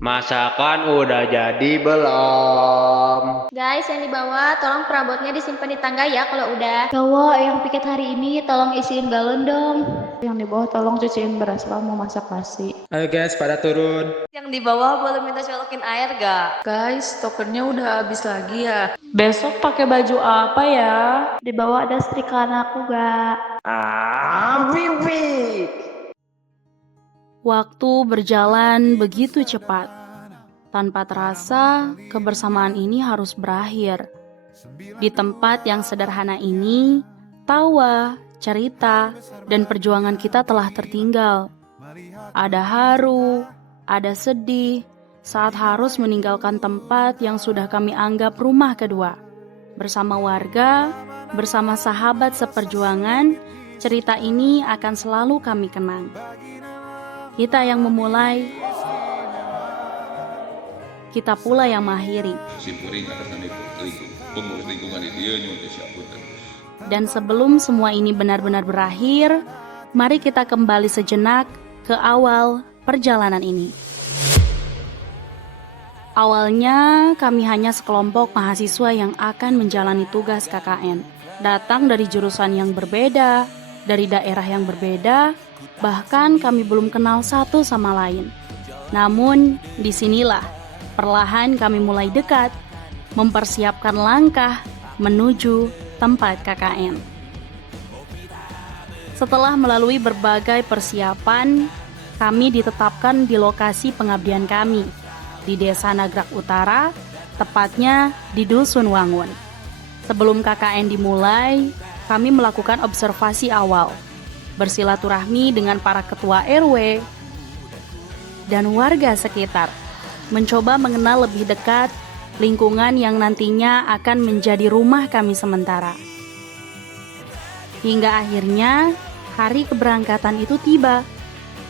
Masakan udah jadi belum? Guys, yang di bawah tolong perabotnya disimpan di tangga ya kalau udah. Cowok yang piket hari ini tolong isiin galon dong. Yang di bawah tolong cuciin beras lah, mau masak nasi. Ayo guys, pada turun. Yang di bawah boleh minta colokin air gak? Guys, tokennya udah habis lagi ya. Besok pakai baju apa ya? Di bawah ada setrika anakku gak? Bibi. Waktu berjalan begitu cepat. Tanpa terasa, kebersamaan ini harus berakhir. Di tempat yang sederhana ini, tawa, cerita, dan perjuangan kita telah tertinggal. Ada haru, ada sedih, saat harus meninggalkan tempat yang sudah kami anggap rumah kedua. Bersama warga, bersama sahabat seperjuangan, cerita ini akan selalu kami kenang. Kita yang memulai, kita pula yang mengakhiri. Simpuring atas nama pengurus lingkungan itu ya nyuwun disyaputan. Dan sebelum semua ini benar-benar berakhir, mari kita kembali sejenak ke awal perjalanan ini. Awalnya kami hanya sekelompok mahasiswa yang akan menjalani tugas KKN. Datang dari jurusan yang berbeda, dari daerah yang berbeda, bahkan kami belum kenal satu sama lain. Namun, disinilah perlahan kami mulai dekat, mempersiapkan langkah menuju tempat KKN. Setelah melalui berbagai persiapan, kami ditetapkan di lokasi pengabdian kami, di Desa Nagrak Utara, tepatnya di Dusun Wangun. Sebelum KKN dimulai, kami melakukan observasi awal, bersilaturahmi dengan para ketua RW dan warga sekitar, mencoba mengenal lebih dekat lingkungan yang nantinya akan menjadi rumah kami sementara. Hingga akhirnya hari keberangkatan itu tiba.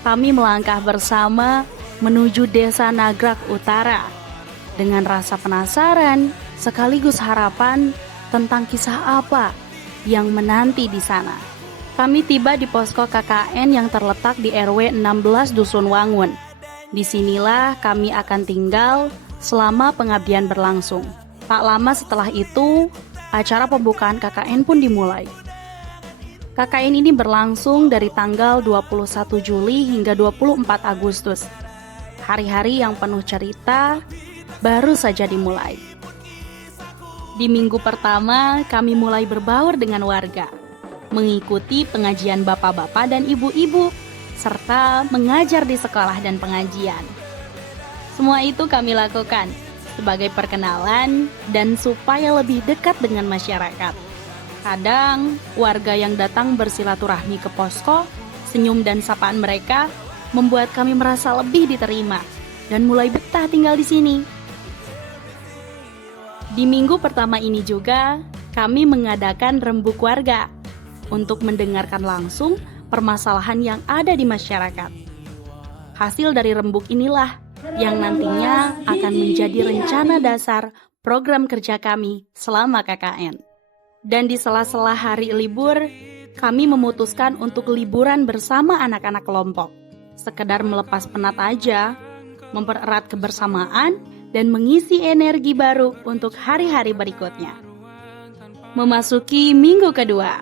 Kami melangkah bersama menuju Desa Nagrak Utara dengan rasa penasaran sekaligus harapan tentang kisah apa yang menanti di sana. Kami tiba di posko KKN yang terletak di RW 16 Dusun Wangun. Disinilah kami akan tinggal selama pengabdian berlangsung. Tak lama setelah itu, acara pembukaan KKN pun dimulai. KKN ini berlangsung dari tanggal 21 Juli hingga 24 Agustus. Hari-hari yang penuh cerita baru saja dimulai. Di minggu pertama, kami mulai berbaur dengan warga, mengikuti pengajian bapak-bapak dan ibu-ibu, serta mengajar di sekolah dan pengajian. Semua itu kami lakukan sebagai perkenalan dan supaya lebih dekat dengan masyarakat. Kadang, warga yang datang bersilaturahmi ke posko, senyum dan sapaan mereka membuat kami merasa lebih diterima dan mulai betah tinggal di sini. Di minggu pertama ini juga, kami mengadakan rembuk warga untuk mendengarkan langsung permasalahan yang ada di masyarakat. Hasil dari rembuk inilah yang nantinya akan menjadi rencana dasar program kerja kami selama KKN. Dan di sela-sela hari libur, kami memutuskan untuk liburan bersama anak-anak kelompok. Sekedar melepas penat aja, mempererat kebersamaan, dan mengisi energi baru untuk hari-hari berikutnya. Memasuki minggu kedua,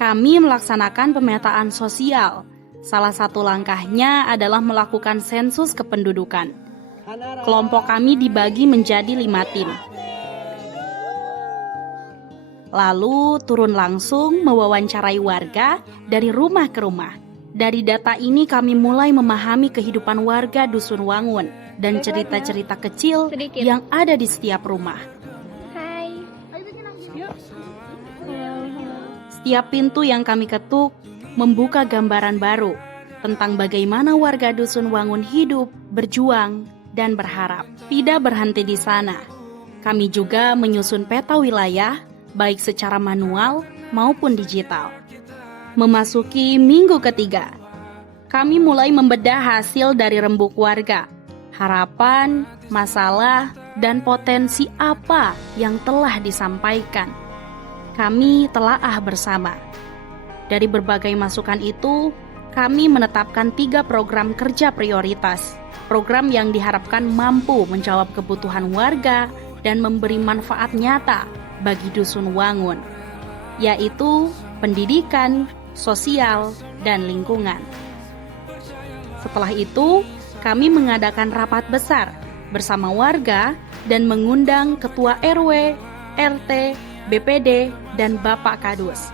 kami melaksanakan pemetaan sosial. Salah satu langkahnya adalah melakukan sensus kependudukan. Kelompok kami dibagi menjadi 5 tim. Lalu turun langsung mewawancarai warga dari rumah ke rumah. Dari data ini kami mulai memahami kehidupan warga Dusun Wangun dan cerita-cerita kecil yang ada di setiap rumah. Hai. Setiap pintu yang kami ketuk membuka gambaran baru tentang bagaimana warga Dusun Wangun hidup, berjuang, dan berharap. Tidak berhenti di sana. Kami juga menyusun peta wilayah, baik secara manual maupun digital. Memasuki minggu ketiga, kami mulai membedah hasil dari rembuk warga. Harapan, masalah, dan potensi apa yang telah disampaikan. Kami telaah bersama. Dari berbagai masukan itu, kami menetapkan 3 program kerja prioritas. Program yang diharapkan mampu menjawab kebutuhan warga dan memberi manfaat nyata bagi Dusun Wangun, yaitu pendidikan, sosial, dan lingkungan. Setelah itu, kami mengadakan rapat besar bersama warga dan mengundang Ketua RW, RT, BPD, dan Bapak Kadus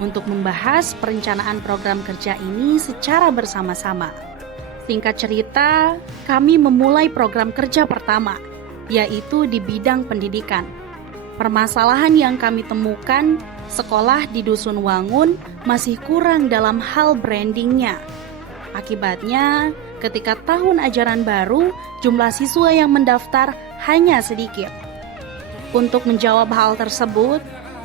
untuk membahas perencanaan program kerja ini secara bersama-sama. Singkat cerita, kami memulai program kerja pertama, yaitu di bidang pendidikan. Permasalahan yang kami temukan, sekolah di Dusun Wangun masih kurang dalam hal brandingnya. Akibatnya, ketika tahun ajaran baru, jumlah siswa yang mendaftar hanya sedikit. Untuk menjawab hal tersebut,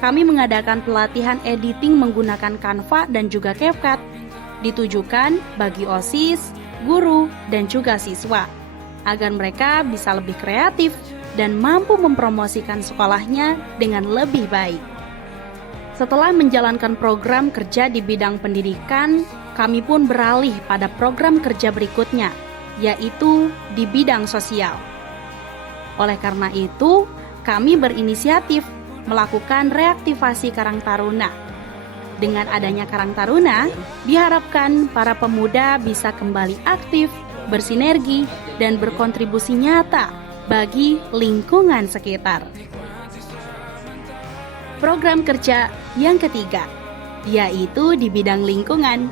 kami mengadakan pelatihan editing menggunakan Canva dan juga CapCut, ditujukan bagi OSIS, guru, dan juga siswa, agar mereka bisa lebih kreatif dan mampu mempromosikan sekolahnya dengan lebih baik. Setelah menjalankan program kerja di bidang pendidikan, kami pun beralih pada program kerja berikutnya, yaitu di bidang sosial. Oleh karena itu, kami berinisiatif melakukan reaktivasi Karang Taruna. Dengan adanya Karang Taruna, diharapkan para pemuda bisa kembali aktif, bersinergi, dan berkontribusi nyata bagi lingkungan sekitar. Program kerja yang ketiga, yaitu di bidang lingkungan.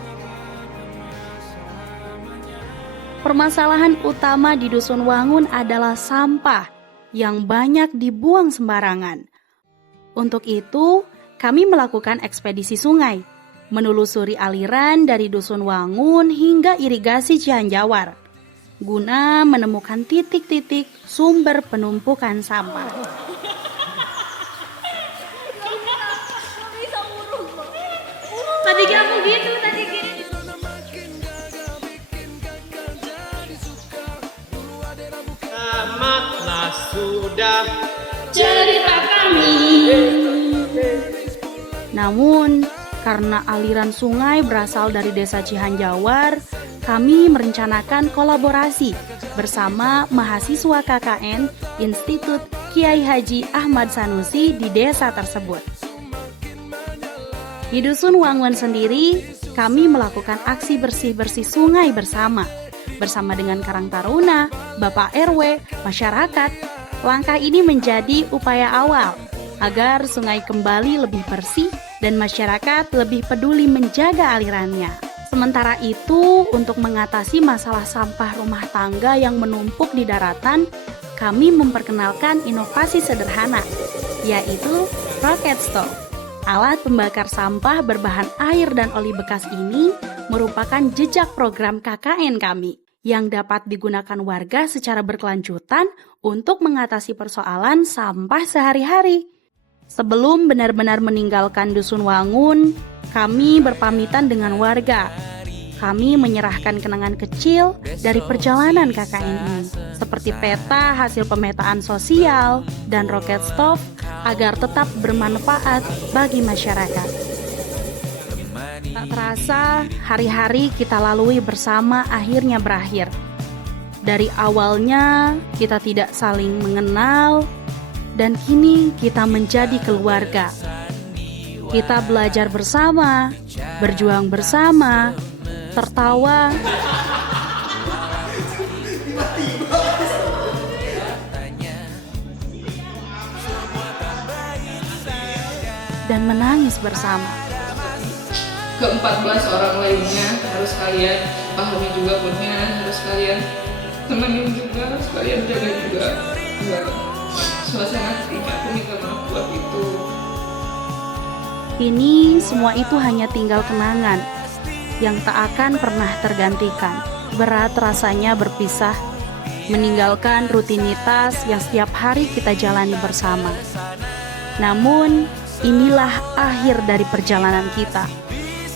Permasalahan utama di Dusun Wangun adalah sampah yang banyak dibuang sembarangan. Untuk itu, kami melakukan ekspedisi sungai, menelusuri aliran dari Dusun Wangun hingga irigasi Cihanjawar, guna menemukan titik-titik sumber penumpukan sampah. Tadi kamu gitu, tadi gitu. Tamatlah sudah Cerita kami. Namun, karena aliran sungai berasal dari desa Cihanjawar, kami merencanakan kolaborasi bersama mahasiswa KKN Institut Kiai Haji Ahmad Sanusi di desa tersebut. Di Dusun Wangun sendiri, kami melakukan aksi bersih-bersih sungai bersama dengan Karang Taruna, Bapak RW, masyarakat. Langkah ini menjadi upaya awal agar sungai kembali lebih bersih dan masyarakat lebih peduli menjaga alirannya. Sementara itu, untuk mengatasi masalah sampah rumah tangga yang menumpuk di daratan, kami memperkenalkan inovasi sederhana, yaitu rocket stove. Alat pembakar sampah berbahan air dan oli bekas ini merupakan jejak program KKN kami yang dapat digunakan warga secara berkelanjutan untuk mengatasi persoalan sampah sehari-hari. Sebelum benar-benar meninggalkan Dusun Wangun, kami berpamitan dengan warga. Kami menyerahkan kenangan kecil dari perjalanan KKN ini, seperti peta hasil pemetaan sosial dan rocket stove agar tetap bermanfaat bagi masyarakat. Tak terasa, hari-hari kita lalui bersama akhirnya berakhir. Dari awalnya kita tidak saling mengenal, dan kini kita menjadi keluarga. Kita belajar bersama, berjuang bersama, tertawa, dan menangis bersama. Ke-14 orang lainnya harus kalian pahami juga pokoknya, harus kalian temenin juga, harus kalian jaga juga buat suasana hatinya. Aku minta maaf buat itu. Kini semua itu hanya tinggal kenangan yang tak akan pernah tergantikan. Berat rasanya berpisah, meninggalkan rutinitas yang setiap hari kita jalani bersama. Namun, inilah akhir dari perjalanan kita.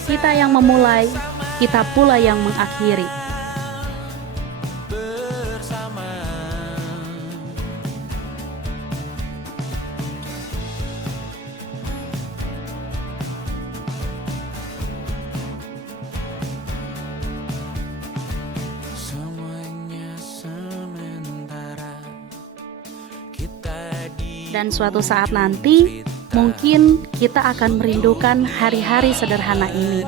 Kita yang memulai, kita pula yang mengakhiri. Dan suatu saat nanti, mungkin kita akan merindukan hari-hari sederhana ini.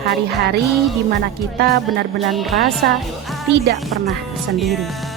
Hari-hari di mana kita benar-benar merasa tidak pernah sendiri.